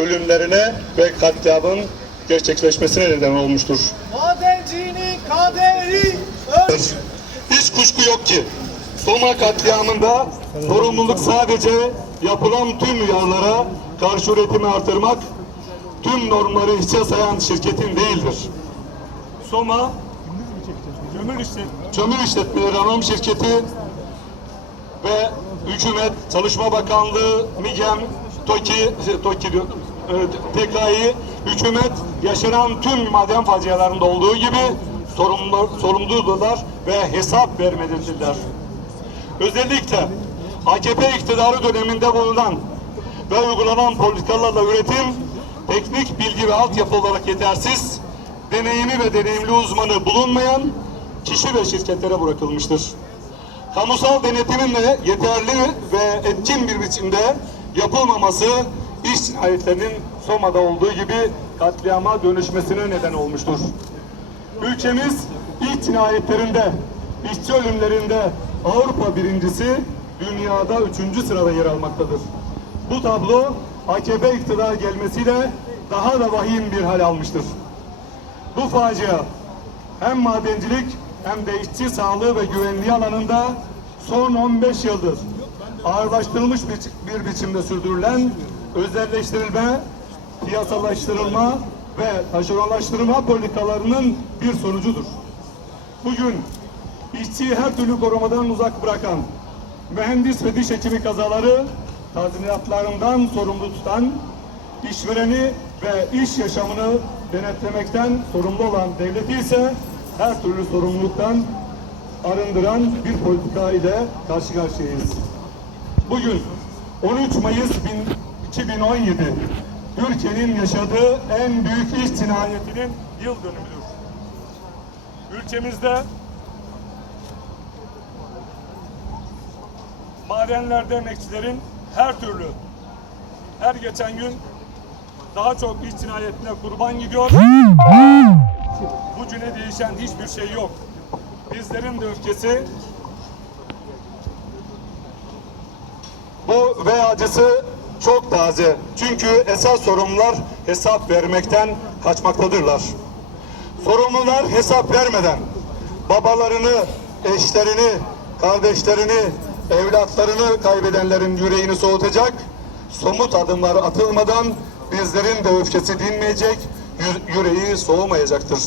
ölümlerine ve katliamın gerçekleşmesine neden olmuştur. Madencinin kaderi öl. Hiç kuşku yok ki Soma katliamında sorumluluk sadece yapılan tüm uyarılara karşı üretimi artırmak, tüm normları hiçe sayan şirketin değildir. Soma, Kömür, işlet Kömür İşletmeleri Anonim Şirketi ve hükümet, Çalışma Bakanlığı, MİGEM, TOKİ, TOKİ diyor, TKİ, hükümet yaşanan tüm maden facialarında olduğu gibi sorumlu, sorumludurlar ve hesap vermelidirler. Özellikle AKP iktidarı döneminde bulunan ve uygulanan politikalarla üretim, teknik bilgi ve altyapı olarak yetersiz, deneyimi ve deneyimli uzmanı bulunmayan kişi ve şirketlere bırakılmıştır. Kamusal denetimin de yeterli ve etkin bir biçimde yapılmaması iş cinayetlerinin Soma'da olduğu gibi katliama dönüşmesine neden olmuştur. Ülkemiz ilk cinayetlerinde, işçi ölümlerinde Avrupa birincisi, dünyada üçüncü sırada yer almaktadır. Bu tablo AKP iktidar gelmesiyle daha da vahim bir hal almıştır. Bu facia hem madencilik hem de işçi sağlığı ve güvenliği alanında son 15 yıldır ağırlaştırılmış bir, bir biçimde sürdürülen özelleştirilme, piyasalaştırılma ve taşeronlaştırma politikalarının bir sonucudur. Bugün işçiyi her türlü korumadan uzak bırakan, mühendis ve diş hekimi kazaları tazminatlarından sorumlu tutan, işvereni ve iş yaşamını denetlemekten sorumlu olan devleti ise her türlü sorumluluktan arındıran bir politika ile karşı karşıyayız. Bugün 13 Mayıs bin- 2017 Türkiye'nin yaşadığı en büyük iş cinayetinin yıl dönümüdür. Ülkemizde madenlerde emekçilerin her türlü her geçen gün daha çok iş cinayetine kurban gidiyor. Bugüne değişen hiçbir şey yok. Bizlerin de öfkesi bu ve acısı çok taze. Çünkü esas sorumlular hesap vermekten kaçmaktadırlar. Sorumlular hesap vermeden babalarını, eşlerini, kardeşlerini, evlatlarını kaybedenlerin yüreğini soğutacak, somut adımlar atılmadan bizlerin de öfkesi dinmeyecek, yü- yüreği soğumayacaktır.